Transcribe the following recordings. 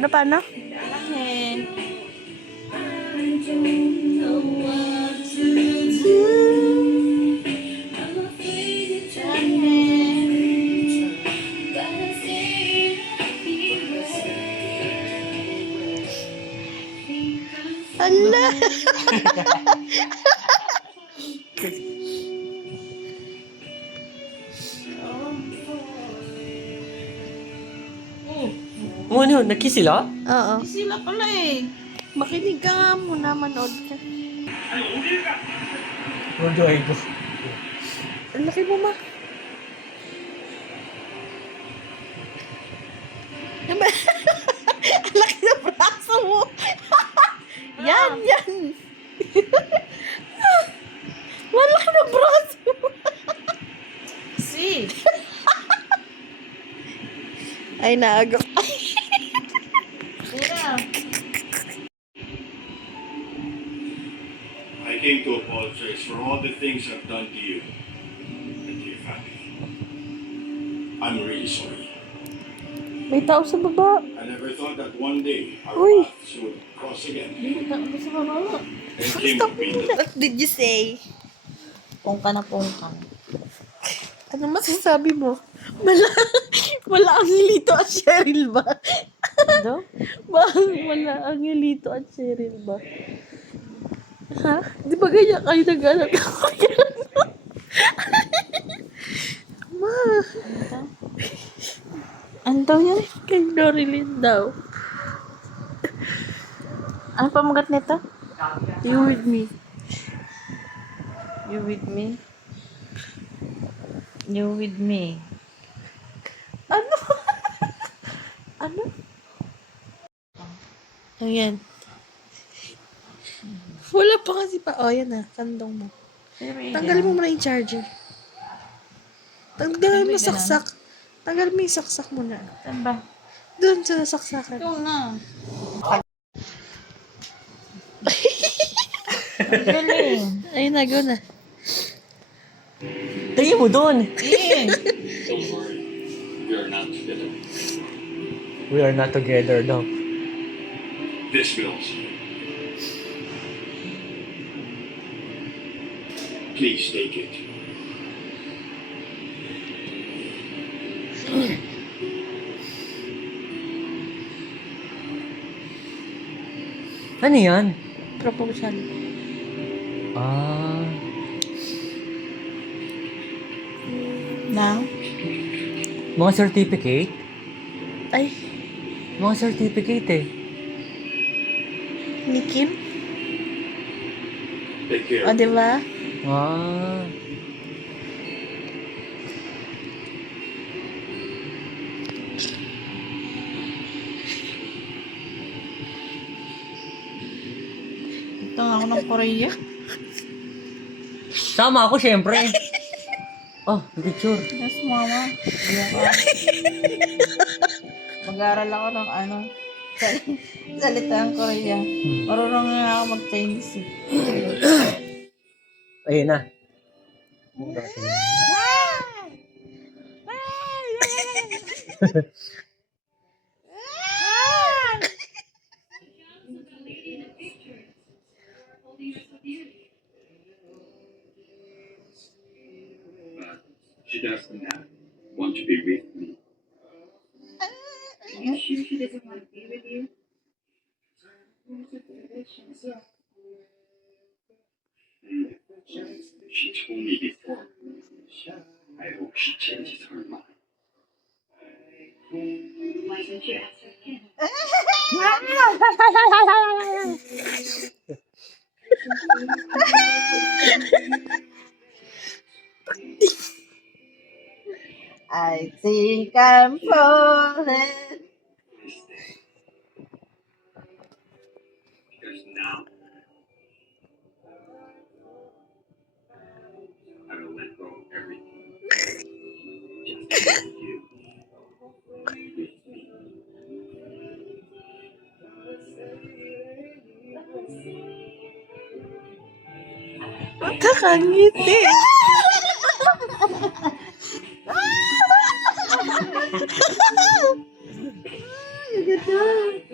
Paano? Hala! Ano, nag-kiss sila? Oo. Sila pala eh. Makinig ka nga muna, manood ka. Rodo ay ko. Ang laki mo, ma. Ang laki ng braso mo. Yan. Malaki ng braso mo. Si. Ay, naago. Sira. I came to apologize for all the things I've done to you and to your family. I'm really sorry. May tao sa baba. I never thought that one day our Uy. paths would cross again. Gusto mo ba? And it came to be that What did you say? Pungka na pungka. Ano masasabi mo? Wala ang hilito at Cheryl ba? Ano? Wala ang hilito at Cheryl ba? Ha? Di ba ganyan kayo nag-anak ako? Ma, Ano daw yan? kay Norilyn daw. Ano pamagat nito? You with me. You with me? You with me? Ano? Ano? Ayan. Wala pa kasi pa. Oh, yan na. Kandong mo. Tanggalin mo muna yung charger. Tanggalin mo saksak. Tanggalin mo yung saksak muna. Saan ba? Doon sa saksakan. Ito na. Ang galing. Ayun na, go na. Tingin mo doon. Eh. don't worry, we are not together. We are not together daw. This belongs to you. Please take it. Ano yan? Proposal. Ah. Nang? Mga certificate? Ay, Mga certificate eh. ni Kim? Take care. O, diba? Ah. Ito ako ng Korea. Sama ako syempre. Oh, picture. Yes, mama. Iyan ka. Mag-aaral ako ng ano. Salita ang Korea. Marunong nga ako mag-Chinese eh. Ayun na. She doesn't want to be with me. Are you sure she doesn't want to be with you? She told me before. I hope she changes her mind. Why don't you ask her again? I think I'm falling. Please stay. Because now I will let go of everything. Just for you. With me. Kakangiti. Ay, ganda.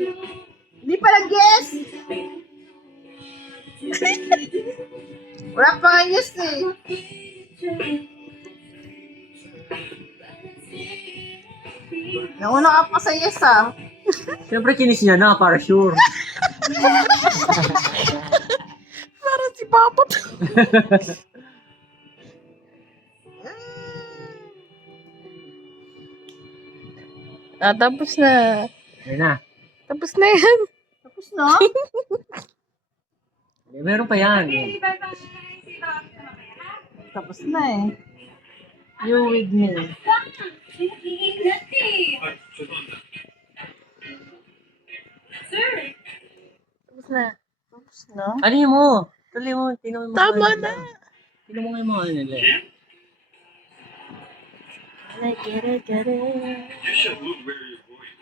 Nauna ka pa sa yes ah. Siyempre, kinis niya na, para sure. Parang si Papa to. Tapos na. Ayun na. Tapos na yan. Tapos na? Meron pa yan. Bye-bye. See you mamaya, ha? Tapos na eh. You with me. Ingat eh. Sir, Tapos na. Tapos na? Ano yun mo? Tuloy mo. Tingnan mo yung mga Tama ano na. nila. Tingnan mo nga yung mga ano nila. Get it. You should look where you're going.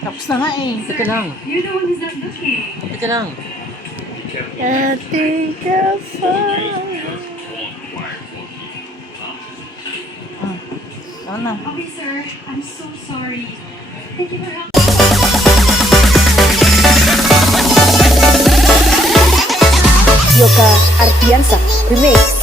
Tapos na nga eh. Teka lang. you're the one who's not looking. Teka lang. I think I'll find. Ano na? Okay, sir. I'm so sorry. Thank you for helping. Yoka Artiansa Remix.